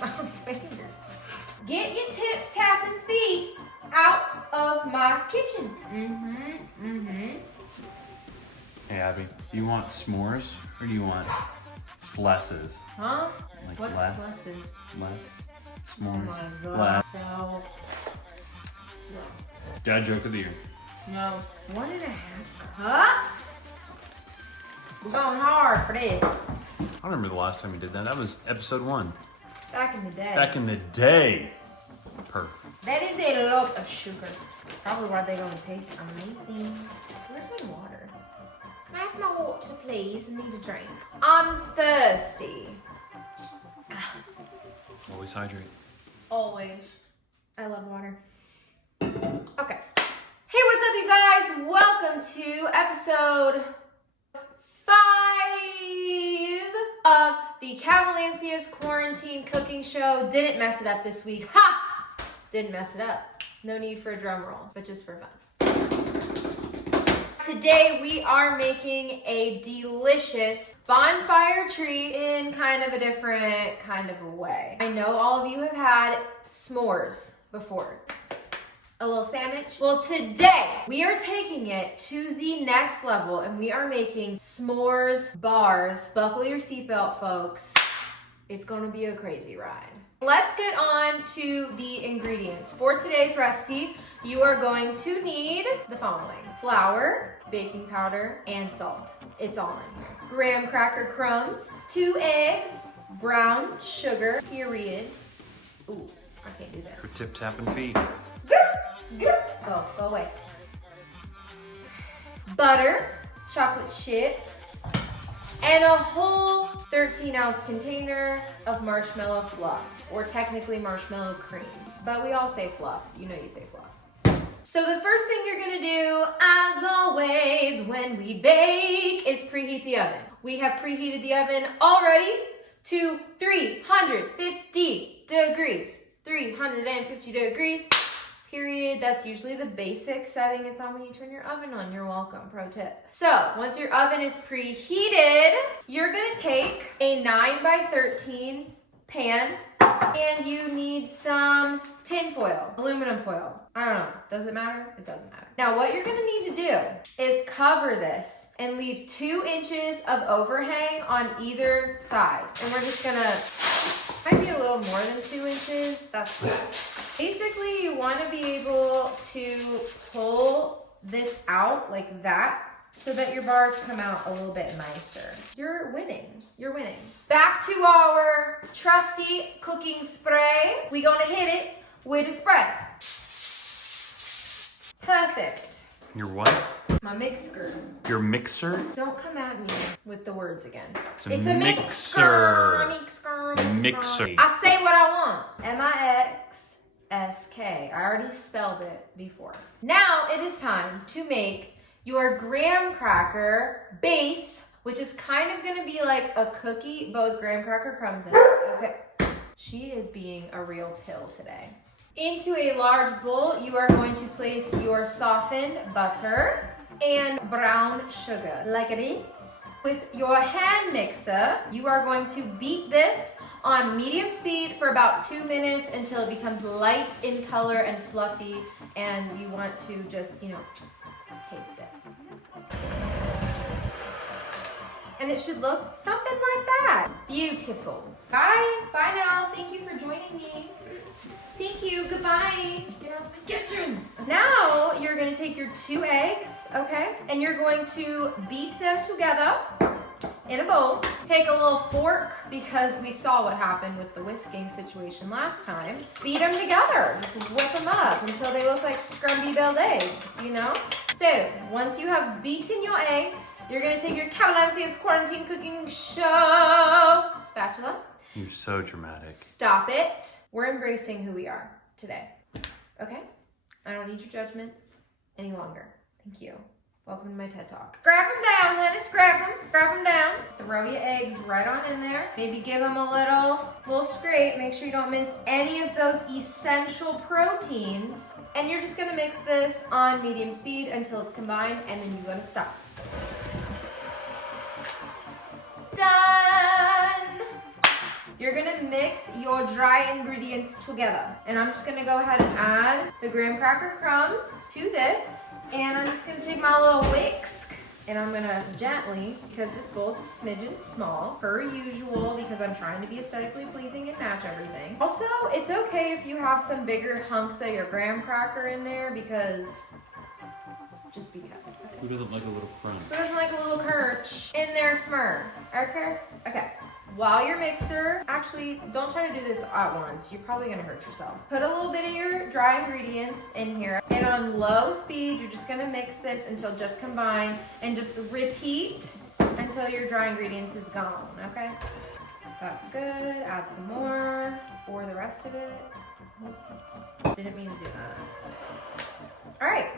my finger. Get your tip-tapping feet out of my kitchen. Hey, Abby, do you want s'mores or do you want slesses? Huh? Like What's less? slesses? Less s'mores. Oh my Less. God. No. Dad joke of the year. No. 1.5 cups? We're going hard for this. I don't remember the last time you did that. That was episode 1. Back in the day. Back in the day. Perfect. That is a lot of sugar. Probably why they're going to taste amazing. Where's my water? Can I have my water, please? I need a drink. I'm thirsty. Always hydrate. Always. I love water. Okay. Hey, what's up, you guys? Welcome to episode 5 of the Cavalancia's Quarantine Cooking Show. Didn't mess it up this week. Ha! Didn't mess it up. No need for a drum roll, but just for fun. Today we are making a delicious bonfire treat in kind of a different kind of a way. I know all of you have had s'mores before. A little sandwich. Well, today we are taking it to the next level and we are making s'mores bars. Buckle your seatbelt, folks. It's gonna be a crazy ride. Let's get on to the ingredients. For today's recipe, you are going to need the following: flour, baking powder, and salt. It's all in here. Graham cracker crumbs, 2 eggs, brown sugar, period. Ooh, I can't do that. For tip-tapping feet. Go away. Butter, chocolate chips, and a whole 13-ounce container of marshmallow fluff, or technically marshmallow cream, but we all say fluff. You know you say fluff. So the first thing you're gonna do, as always, when we bake is preheat the oven. We have preheated the oven already to 350 degrees. 350 degrees. Period. That's usually the basic setting it's on when you turn your oven on. You're welcome. Pro tip. So once your oven is preheated, you're gonna take a 9x13 pan and you need some tin foil, aluminum foil. I don't know. Does it matter? It doesn't matter. Now what you're gonna need to do is cover this and leave 2 inches of overhang on either side. And we're just gonna, might be a little more than 2 inches. That's fine. Basically, you want to be able to pull this out like that so that your bars come out a little bit nicer. You're winning. You're winning. Back to our trusty cooking spray. We're gonna hit it with a spray. Perfect. Your what? My mixer. Your mixer? Don't come at me with the words again. It's a mixer. Mixer. I say what I want. M-I-X-S-K. I already spelled it before. Now it is time to make your graham cracker base, which is kind of gonna be like a cookie, both graham cracker crumbs in it. Okay. She is being a real pill today. Into a large bowl, you are going to place your softened butter and brown sugar, like it is. With your hand mixer, you are going to beat this on medium speed for about 2 minutes until it becomes light in color and fluffy, and you want to just, taste it. And it should look something like that. Beautiful. Bye. Bye now. Thank you for joining me. Thank you. Goodbye. Get out of my kitchen. Now you're going to take your 2 eggs, okay? And you're going to beat them together in a bowl. Take a little fork because we saw what happened with the whisking situation last time. Beat them together. Just whip them up until they look like scrumby-belled eggs, you know? So once you have beaten your eggs, you're going to take your Cavalancia's Quarantine Cooking Show spatula. You're so dramatic. Stop it. We're embracing who we are today. Okay? I don't need your judgments any longer. Thank you. Welcome to my TED Talk. Scrap them down, honey. Scrap them. Scrap them down. Throw your eggs right on in there. Maybe give them a little scrape. Make sure you don't miss any of those essential proteins. And you're just gonna mix this on medium speed until it's combined, and then you're gonna stop. Done. You're gonna mix mix your dry ingredients together. And I'm just gonna go ahead and add the graham cracker crumbs to this. And I'm just gonna take my little whisk and I'm gonna gently, because this bowl is a smidgen small, per usual, because I'm trying to be aesthetically pleasing and match everything. Also, it's okay if you have some bigger hunks of your graham cracker in there, because, just because. Who doesn't like a little crunch? Who doesn't like a little crunch in their smur? Okay? Okay. While your mixer, actually, don't try to do this at once. You're probably gonna hurt yourself. Put a little bit of your dry ingredients in here, and on low speed, you're just gonna mix this until just combined, and just repeat until your dry ingredients is gone, okay? That's good. Add some more for the rest of it. Oops. Didn't mean to do that. All right.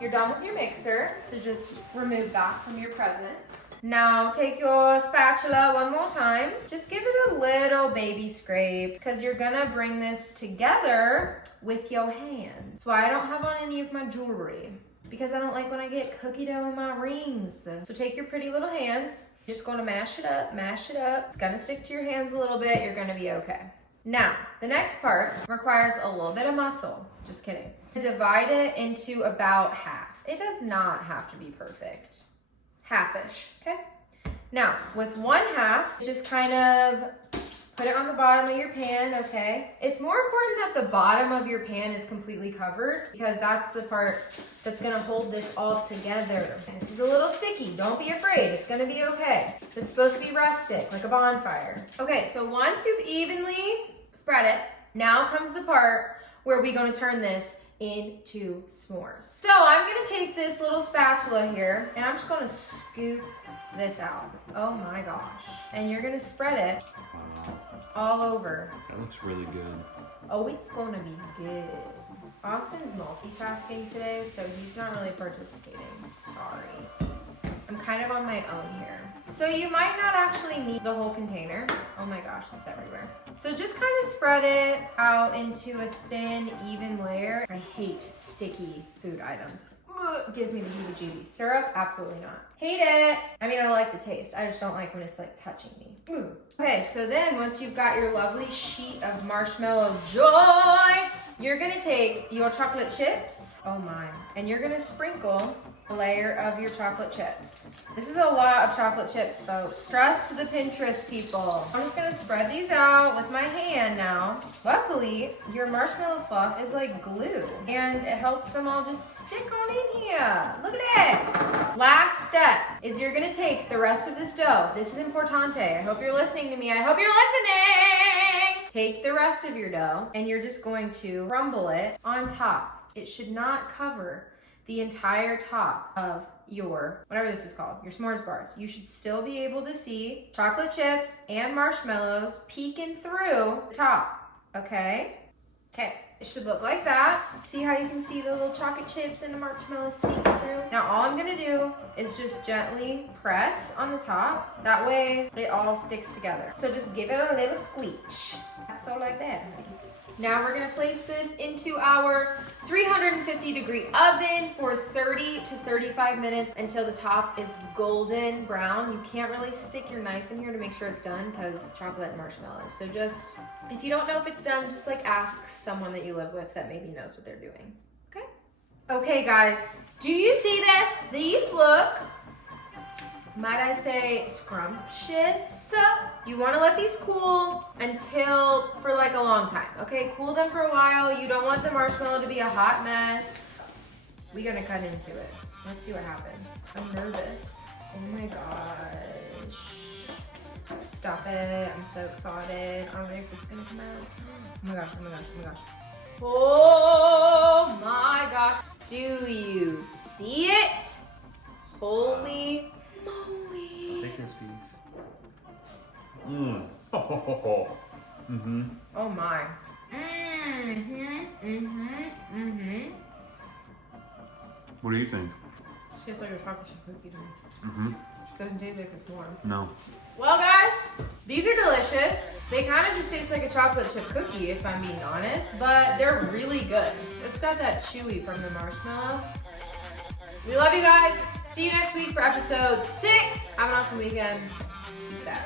You're done with your mixer, so just remove that from your presence. Now take your spatula one more time. Just give it a little baby scrape, because you're gonna bring this together with your hands. That's why I don't have on any of my jewelry, because I don't like when I get cookie dough in my rings. So take your pretty little hands. You're just gonna mash it up, mash it up. It's gonna stick to your hands a little bit. You're gonna be okay. Now, the next part requires a little bit of muscle. Just kidding. Divide it into about half. It does not have to be perfect. Half-ish, okay? Now, with one half, just kind of put it on the bottom of your pan, okay? It's more important that the bottom of your pan is completely covered, because that's the part that's gonna hold this all together. This is a little sticky. Don't be afraid. It's gonna be okay. This is supposed to be rustic, like a bonfire. Okay, so once you've evenly spread it, now comes the part where we're gonna turn this into s'mores. So I'm gonna take this little spatula here and I'm just gonna scoop this out. Oh my gosh. And you're gonna spread it all over. That looks really good. Oh, it's gonna be good. Austin's multitasking today, so he's not really participating. Sorry. I'm kind of on my own here. So you might not actually need the whole container. Oh my gosh, that's everywhere. So just kind of spread it out into a thin, even layer. I hate sticky food items. Ugh, gives me the heebie-jeebies. Syrup, absolutely not. Hate it. I mean, I like the taste. I just don't like when it's like touching me. Ooh. Okay, so then once you've got your lovely sheet of marshmallow joy, you're gonna take your chocolate chips, oh my, and you're gonna sprinkle a layer of your chocolate chips. This is a lot of chocolate chips, folks. Trust the Pinterest people. I'm just gonna spread these out with my hand now. Luckily, your marshmallow fluff is like glue, and it helps them all just stick on in here. Look at it. Last step is you're gonna take the rest of this dough. This is importante. I hope you're listening to me. I hope you're listening. Take the rest of your dough, and you're just going to crumble it on top. It should not cover the entire top of your, whatever this is called, your s'mores bars. You should still be able to see chocolate chips and marshmallows peeking through the top, okay? Okay, it should look like that. See how you can see the little chocolate chips and the marshmallows sneaking through? Now all I'm gonna do is just gently press on the top. That way it all sticks together. So just give it a little squeech. So like that. Now we're gonna place this into our 350-degree oven for 30 to 35 minutes until the top is golden brown. You can't really stick your knife in here to make sure it's done because chocolate and marshmallows. So just, if you don't know if it's done, just like ask someone that you live with that maybe knows what they're doing, okay? Okay guys, do you see this? These look, might I say, scrumptious. You wanna let these cool until, for like a long time, okay? Cool them for a while. You don't want the marshmallow to be a hot mess. We're gonna cut into it. Let's see what happens. I'm nervous. Oh my gosh. Stop it, I'm so excited. I don't know if it's gonna come out. Oh my gosh, oh my gosh, oh my gosh. Oh my gosh. Do you see it? Holy moly. Take this piece. Mmm. Mm-hmm. Oh my. Mm-hmm. What do you think? It tastes like a chocolate chip cookie to me. Mm-hmm. Doesn't taste like it's warm. No. Well guys, these are delicious. They kind of just taste like a chocolate chip cookie if I'm being honest, but they're really good. It's got that chewy from the marshmallow. We love you guys. See you next week for episode 6. Have an awesome weekend. Peace out.